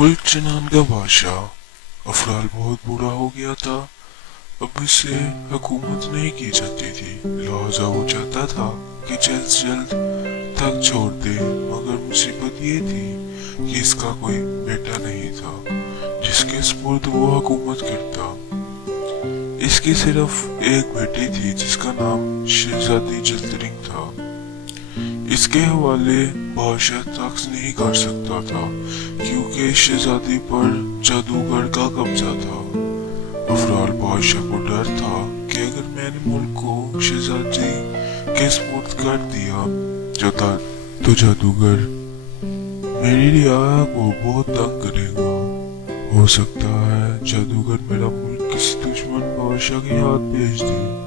मुल्क चनान का बादशाह अफराल बहुत बूढ़ा हो गया था। अब इससे हुकूमत नहीं की जाती थी, लिहाजा वो चाहता था कि जल्द से जल्द तख्त छोड़ दे। मगर मुसीबत ये थी कि इसका कोई बेटा नहीं था जिसके सुपुर्द वो हुकूमत करता। इसकी सिर्फ एक बेटी थी जिसका नाम शहजादी जलतरिंग था। इसके हवाले बादशाह तख्त नहीं कर सकता था क्योंकि शहजादी पर जादूगर का कब्जा था। अफराल बादशाह को डर था कि अगर मैंने मुल्क को शहजादी के सुपुर्द कर दिया तो जादूगर मेरी रियाया को बहुत तंग करेगा। हो सकता है जादूगर मेरा मुल्क किसी दुश्मन बादशाह के हाथ भेज दे।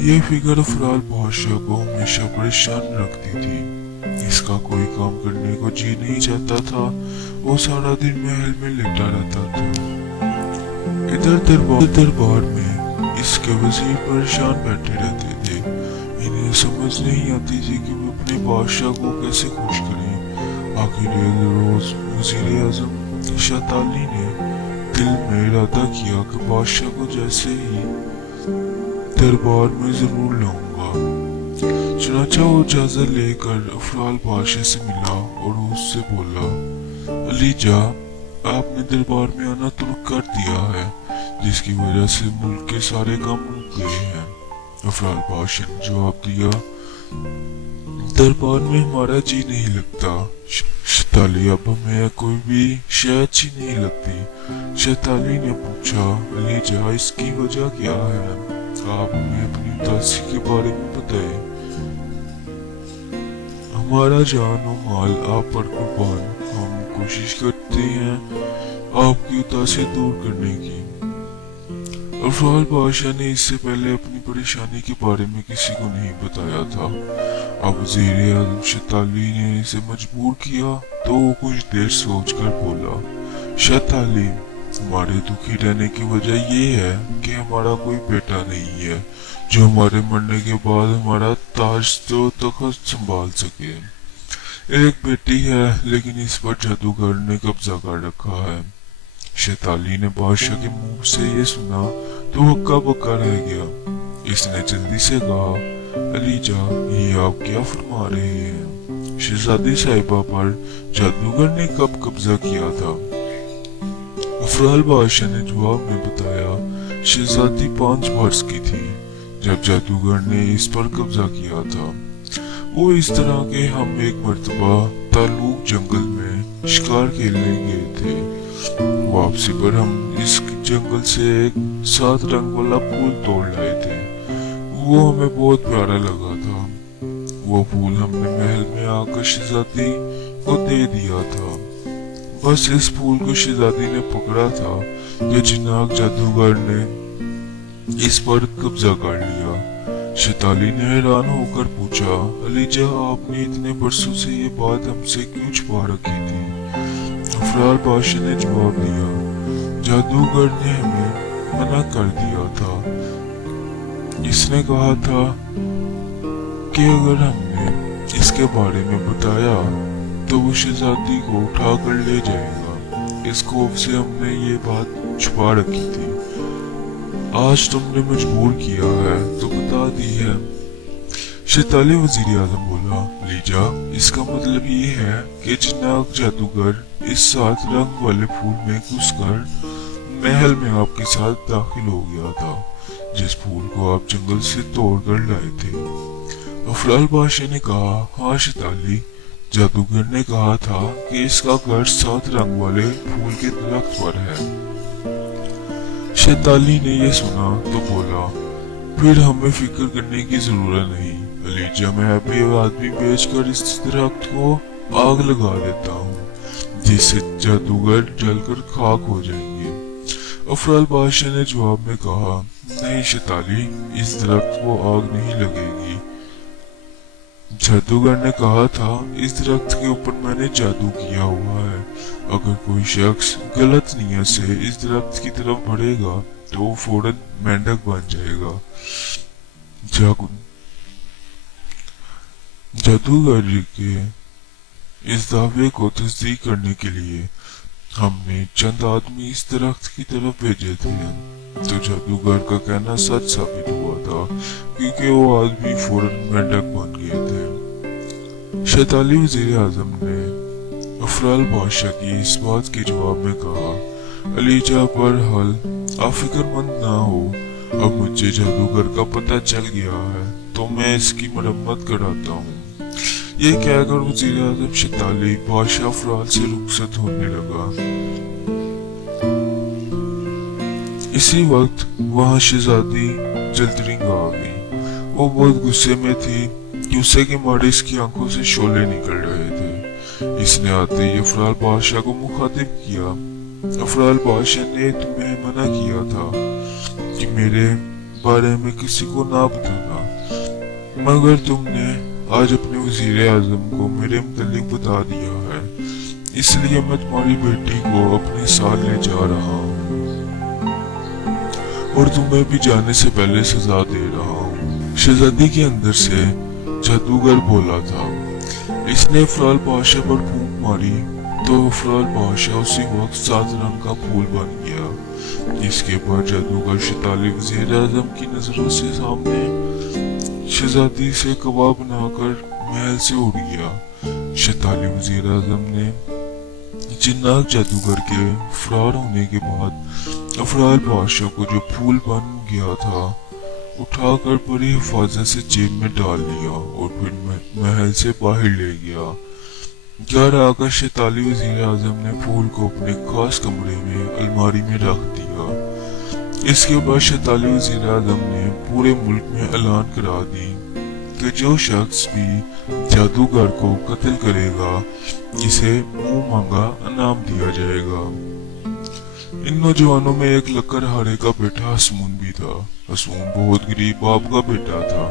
ये फिक्र अफराल बादशाह को हमेशा परेशान रखती थी। इसका कोई काम करने को जी नहीं चाहता था। वो सारा दिन महल में लेटा रहता था। इधर दरबार में इसके वजीर परेशान बैठे रहते थे। इन्हें समझ नहीं आती थी कि वो अपने बादशाह को कैसे खुश करें। आखिर एक रोज वजीर आजम शहताली ने दिल में इरादा किया कि बादशाह को जैसे ही दरबार में जरूर लाऊंगा। चुनाचा वो इजाजत लेकर अफराल बादशाह से मिला और उससे बोला, अलीजा, आपने दरबार में आना तुर्क कर दिया है, जिसकी वजह से मुल्क के सारे काम रुक गए हैं। अफराल बादशाह ने जवाब दिया, दरबार में हमारा जी नहीं लगता। शहताली, अब हमें कोई भी शय अच्छी नहीं लगती। शहताली ने पूछा, अलीजा, इसकी वजह क्या है? आप हमें अपनी उदासी के बारे में बताएं। हमारा जान और माल आप पर कुर्बान। हम कोशिश करते हैं आपकी उदासी दूर करने की। अफराल बादशाह ने इससे पहले अपनी परेशानी के बारे में किसी को नहीं बताया था। अब वज़ीर आज़म शहताली ने इसे मजबूर किया तो वो कुछ देर सोचकर बोला, शहताली, हमारे दुखी रहने की वजह ये है कि हमारा कोई बेटा नहीं है जो हमारे मरने के बाद हमारा ताज तो तख्त संभाल सके। एक बेटी है लेकिन इस पर जादूगर ने कब्जा कर रखा है। शहताली ने बादशाह के मुंह से ये सुना तो हक्का बक्का रह गया। इसने जल्दी से कहा, अलीजा, ये आप क्या फरमा रहे हैं? शहजादी साहिबा पर जादूगर ने कब कब्जा किया था? अफराल बादशाह ने जवाब में बताया, शहजादी 5 वर्ष की थी जब जादूगर ने इस पर कब्जा किया था। वो इस तरह के हम एक मर्तबा तालुक जंगल में शिकार खेलने गए थे। वापसी पर हम इस जंगल से एक 7 रंग वाला फूल तोड़ लाए थे। वो हमें बहुत प्यारा लगा था। वो फूल हमने महल में आकर शहजादी को दे दिया था। बस इस फूल को शहजादी ने पकड़ा था कि जिन्नाक जादूगर ने इस पर कब्जा कर लिया। शहताली ने हैरान होकर पूछा, अलीजा, आपने इतने बरसों से ये बात हमसे क्यों छुपा रखी थी? अफराल बादशाह ने जवाब दिया, जादूगर ने हमें मना कर दिया था। इसने कहा था कि अगर हमने इसके बारे में बताया तो वो शहजादी को उठा कर ले जाएगा। इस खौफ से हमने ये बात छुपा रखी थी। आज तुमने मजबूर किया है तो बता दी है। शहताली वज़ीर आज़म बोला, लीजा, इसका मतलब ये है कि जिन्नाक जादूगर इस 7 रंग वाले फूल में घुसकर महल में आपके साथ दाखिल हो गया था, जिस फूल को आप जंगल से तोड़ कर लाए थे। अफराल बादशाह ने कहा, हाँ शहताली, जादूगर ने कहा था कि इसका घर 7 रंग वाले फूल के दरख्त पर है। शहताली ने यह सुना तो बोला, फिर हमें फिक्र करने की जरूरत नहीं। अलीजा, मैं अभी आदमी भेजकर इस दरख्त को आग लगा देता हूँ जिससे जादूगर जलकर खाक हो जाएंगे। अफराल बादशाह ने जवाब में कहा, नहीं शहताली, इस दरख्त को आग नहीं लगेगी। जादूगर ने कहा था, इस दरख्त के ऊपर मैंने जादू किया हुआ है। अगर कोई शख्स गलत नीयत से इस दरख्त की तरफ बढ़ेगा तो वो फौरन मेंढक बन जाएगा। जादूगर के इस दावे को तस्दीक करने के लिए हमने चंद आदमी इस दरख्त की तरफ भेजे थे, तो जादूगर का कहना सच साबित हुआ था, क्योंकि वो आदमी फौरन मेंढक बन गए थे। शैतानी वजीर आजम ने अफराल बादशाह की इस बात के जवाब में कहा, अलीजा बहरहाल आप फिक्रमंद ना हो, अब मुझे जादूगर का पता चल गया है, तो मैं इसकी मरम्मत कराता हूँ। ये कहकर वजीर आजम शैतानी बादशाह अफराल से रुखसत होने लगा। इसी वक्त वहां शहजादी जलतरिंग आ गई। वो बहुत गुस्से में थी। गुस्से के मारे इसकी आंखों से शोले निकल रहे थे। इसने आते ही अफराल बादशाह को मुखातिब किया। अफराल बादशाह ने तुम्हें मना किया था कि मेरे बारे में किसी को ना बताना, मगर तुमने आज अपने वजीर आजम को मेरे मुतालिक बता दिया है, इसलिए मैं तुम्हारी बेटी को अपने साथ ले जा रहा हूँ और तुम्हें भी जाने से पहले सजा दे रहा हूँ। शहजादी के अंदर से जादूगर बोला था। इसने अफराल बादशाह पर फूंक मारी तो अफराल बादशाह उसी वक्त 7 रंग का फूल बन गया। इसके बाद जादूगर शैतानी वजीर आजम की नजरों से सामने शहजादी से कबाब बनाकर महल से उड़ गया। शैतानी वजीर आजम ने जिन्नात जादूगर के फरार होने के बाद अफराल बादशाह को जो फूल बन गया था उठाकर बड़ी हिफाजत से जेब में डाल लिया और फिर महल से बाहर ले गया। घर आकर शैतानी वजीर आजम ने फूल को अपने खास कमरे में अलमारी में रख दिया। इसके बाद शैतानी वजीर आजम ने पूरे मुल्क में ऐलान करा दी कि जो शख्स भी जादूगर को कत्ल करेगा इसे मुंह मांगा इनाम दिया जाएगा। इन नौजवानों में एक लकड़हारे का बेटा हसून भी था। हसून बहुत गरीब बाप का बेटा था।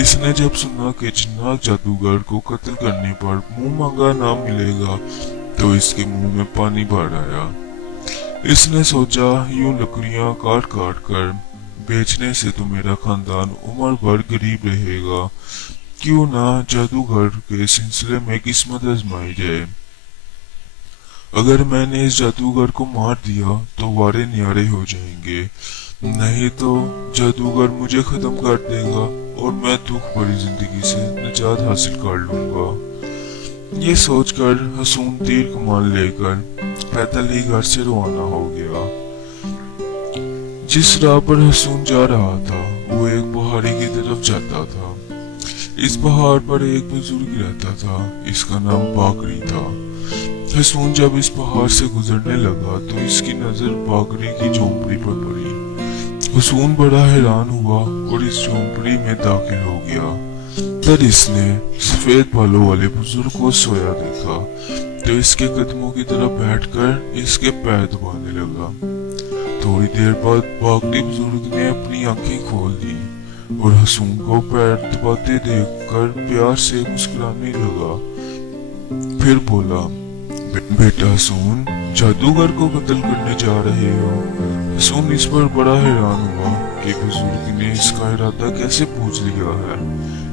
इसने जब सुना कि जिन्नात जादूगर को कत्ल करने पर मुंह मांगा इनाम मिलेगा तो इसके मुंह में पानी भर आया। इसने सोचा यूं लकड़ियां काट काट कर बेचने से तो मेरा खानदान उम्र भर गरीब रहेगा, क्यों ना जादूगर के सिलसिले में किस्मत आजमाई जाए। अगर मैंने इस जादूगर को मार दिया तो वारे न्यारे हो जाएंगे, नहीं तो जादूगर मुझे खत्म कर देगा और मैं दुख भरी जिंदगी से निजात हासिल कर लूंगा। ये सोचकर हसून तीर कमान लेकर पैदल ही घर से रवाना हो गया। जिस राह पर हसून जा रहा था वो एक पहाड़ी की तरफ जाता था। इस पहाड़ पर एक बुजुर्ग रहता था, इसका नाम बाकरी था। हसून जब इस पहाड़ से गुजरने लगा तो इसकी नजर बाकरी की झोंपड़ी पर पड़ी। हसून बड़ा हैरान हुआ और इस झोंपड़ी में दाखिल हो गया। तब इसने सफेद बालों वाले बुजुर्ग को सोया देखा तो इसके कदमों की तरफ बैठकर इसके पैर दबाने लगा। थोड़ी देर बाद बाकरी बुजुर्ग ने अपनी आंखें खोल दी और हसून को पैर दबाते देखकर प्यार से मुस्कुराने लगा। फिर बोला, बेटा हसून, जादूगर को कत्ल करने जा रहे हो। हसून इस पर बड़ा हैरान हुआ कि बुजुर्ग ने इसका इरादा कैसे पूछ लिया है।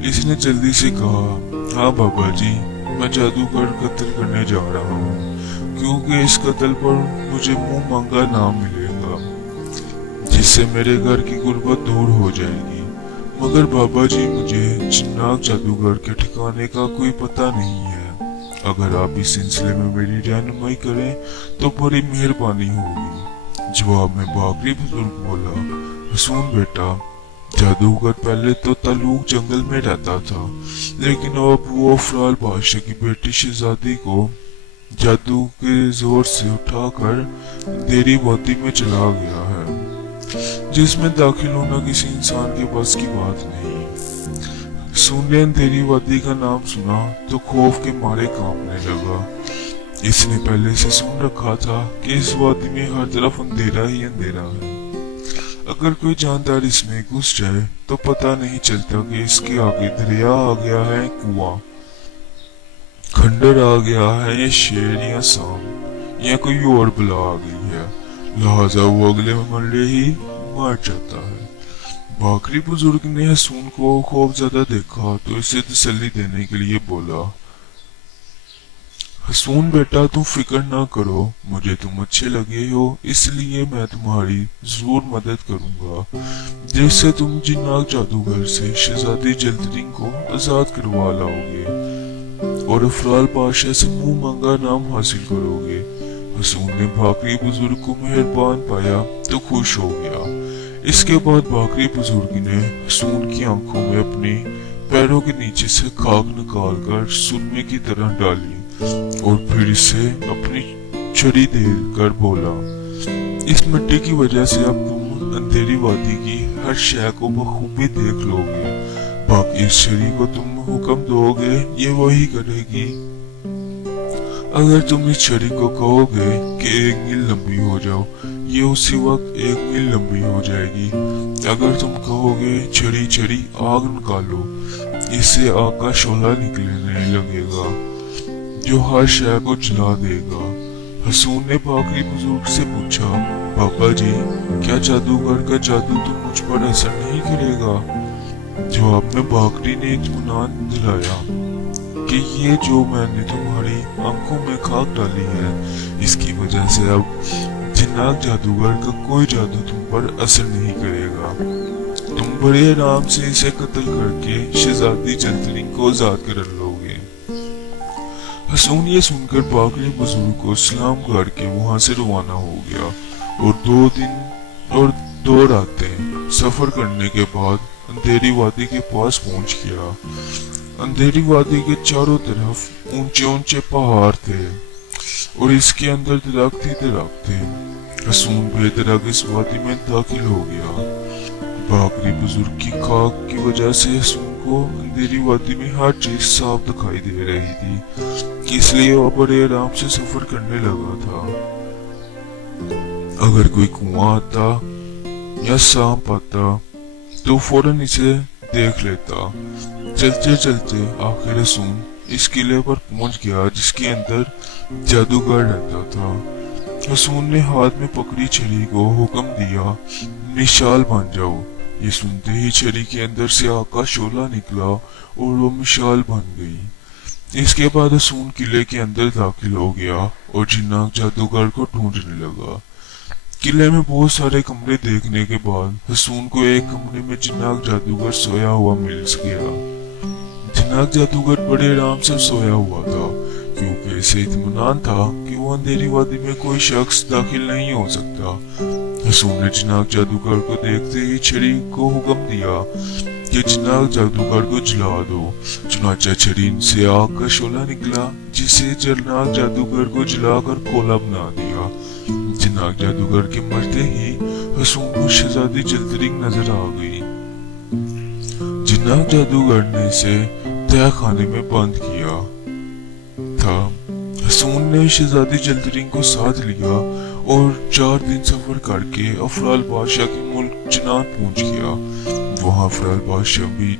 इसने जल्दी से कहा, हाँ बाबा जी, मैं जादूगर कत्ल करने जा रहा हूँ, क्योंकि इस कत्ल पर मुझे मुंह मांगा इनाम मिलेगा, जिससे मेरे घर की गुर्बत दूर हो जाएगी। मगर बाबा जी, मुझे जिन्नात जादूगर के ठिकाने का कोई पता नहीं है। अगर आप इस सिलसिले में मेरी रहनुमाई करें तो बड़ी मेहरबानी होगी। जवाब में बाकरी बुजुर्ग बोला, हसून बेटा, जादूगर पहले तो तलूक जंगल में रहता था, लेकिन अब वो अफराल बादशाह की बेटी शहजादी को जादू के जोर से उठाकर देरी वादी में चला गया है, जिसमें दाखिल होना किसी इंसान के बस की बात नहीं। हसून ने अंधेरी वादी का नाम सुना तो खौफ के मारे कांपने लगा। इसने पहले से सुन रखा था कि इस वादी में हर तरफ अंधेरा ही अंधेरा है। अगर कोई जानदार इसमें घुस जाए तो पता नहीं चलता कि इसके आगे दरिया आ गया है, कुआं, खंडर आ गया है, या शेर या सांप या कोई और बला आ गई है। लिहाजा वो अगले मरले ही मर जाता है। बाकरी बुजुर्ग ने हसून को खौफ ज्यादा देखा तो इसे तसल्ली देने के लिए बोला, हसून बेटा तुम फिक्र ना करो, मुझे तुम अच्छे लगे हो इसलिए मैं तुम्हारी जरूर मदद करूंगा, जिससे तुम जिन्नाक जादूगर से शहजादी जल्दरिंग को आजाद करवा लाओगे और अफराल बादशाह से मुंह मांगा नाम हासिल करोगे। हसून ने भाकरी बुजुर्ग को मेहरबान पाया तो खुश हो गया। इसके बाद भाकरी बुजुर्ग ने हसून की आंखों में अपनी पैरों के नीचे से खाक निकालकर सुरमे की तरह डाली और फिर इसे अपनी छड़ी दे कर बोला, इस मिट्टी की वजह से अब तुम अंधेरी वादी की हर शय को बखूबी देख लोगे, बाकी इस छड़ी को तुम हुक्म दोगे ये वही करेगी। अगर तुम इस छड़ी को कहोगे कि 1 मील लंबी हो जाओ, ये उसी वक्त 1 मील लंबी हो जाएगी। अगर तुम कहोगे छड़ी छड़ी आग निकालो, इससे आग का शोला निकलने लगेगा जो हर शय को जला देगा। हसून ने भाकरी बुजुर्ग से पूछा, पापा जी क्या जादूगर का जादू तो मुझ पर असर नहीं करेगा? जवाब में भाकरी ने इत्मीनान दिलाया कि ये जो मैंने तुम्हारी आंखों में खाक डाली है, इसकी वजह से अब जिन्नाक जादूगर का कोई जादू तुम पर असर नहीं करेगा। तुम बड़े आराम से इसे कत्ल करके शहजादी जल्दरिंग को आजाद कर लोगे। हसून ये सुनकर भाकरी बुजुर्ग को सलाम करके वहां से रवाना हो गया और 2 दिन और 2 रातें सफर करने के बाद अंधेरी वादी के पास पहुंच गया। अंधेरी वादी के चारों तरफ ऊंचे ऊंचे पहाड़ थे और इसके अंदर दरख्त ही दरख्त थे। हसून बेदरग इस वादी में दाखिल हो गया। भाकरी बुजुर्ग की खाक की वजह से हसून को अंधेरी वादी में हर चीज साफ दिखाई दे रही थी, इसलिए वह बड़े आराम से सफर करने लगा था। अगर कोई कुआं आता या सांप आता तो फौरन इसे देख लेता। चलते चलते आखिर हसून इस किले पर पहुंच गया जिसके अंदर जादूगर रहता था। हसून ने हाथ में पकड़ी छड़ी को हुक्म दिया, मिसाल बन जाओ। ये सुनते ही छड़ी के अंदर से आग का शोला निकला और वो मिसाल बन गई। इसके बाद हसून किले के अंदर दाखिल हो गया और जिन्नाक जादूगर को ढूंढने लगा। किले में बहुत सारे कमरे देखने के बाद हसून को एक कमरे में जिन्नाक जादूगर सोया हुआ मिल गया। जिन्नाक जादूगर बड़े आराम से सोया हुआ था क्योंकि इसे इत्मीनान था कि वो अंधेरी वादी में कोई शख्स दाखिल नहीं हो सकता। हसून ने जिन्नाक जादूगर को देखते ही छड़ी को हुक्म दिया कि जिन्नाक जादूगर को जला दो। चुनाचा छड़ी से आग का शोला निकला जिसे जिन्नाक जादूगर को जलाकर कोला बना दिया। जिन्नाक जादूगर के मरते ही हसून को शहजादी जल्दरिंग नजर आ गई। जिन्नाक जादूगर ने इसे तह खाने में बंद किया था। हसून ने शहजादी जल्दरिंग को साथ लिया और 4 दिन सफर करके अफराल बादशाह के मुल्क जिन्नात पहुंच गया। वहां अफराल बादशाह भी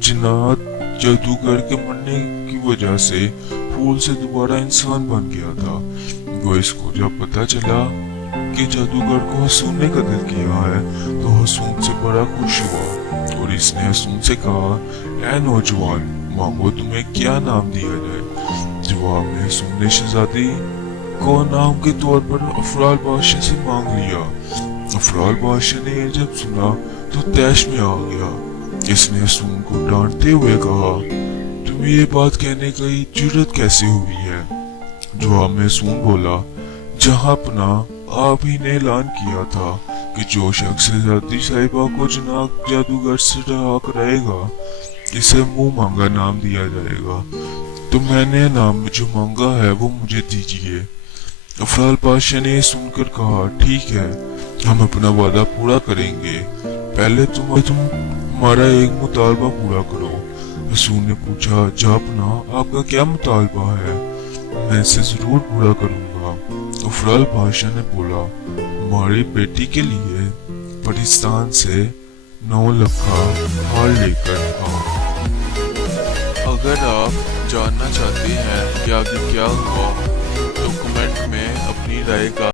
जिन्नात जादूगर के मरने की वजह से फूल से दोबारा इंसान बन गया था। वो इसको जब पता चला कि जादूगर को हसून ने कत्ल किया है तो हसून से बड़ा खुश हुआ और इसने हसून से कहा, ऐ नौजवान, मांगो तुम्हें क्या नाम दिया जाए। जवाब में हसून ने शहजादी को नाम के तौर पर अफराल बादशाह से मांग लिया। अफराल बादशाह ने जब सुना तो तैश में आ गया। इसने हसून को डांटते हुए कहा, तुम्हें ये बात कहने की जुर्रत कैसे हुई है? जवाब में हसून बोला, जहां अपना आप ही ने ऐलान किया था कि जो शख्स शहजादी साहिबा को जिन्नाक जादूगर से रहा कराएगा इसे मुंह मांगा नाम दिया जाएगा, तो मैंने नाम में जो मांगा है वो मुझे दीजिए। अफराल बादशाह ने सुनकर कहा, ठीक है, हम अपना वादा पूरा करेंगे, पहले तुम हमारा एक मुतालबा पूरा करो। हसून ने पूछा, जापना आपका क्या मुतालबा है? मैं इसे जरूर पूरा करूंगा। अफराल बादशाह ने बोला, हमारी बेटी के लिए पाकिस्तान से 9 लक्खा हार लेकर आओ। अगर आप जानना चाहते हैं कि आगे क्या हुआ तो कमेंट में अपनी राय का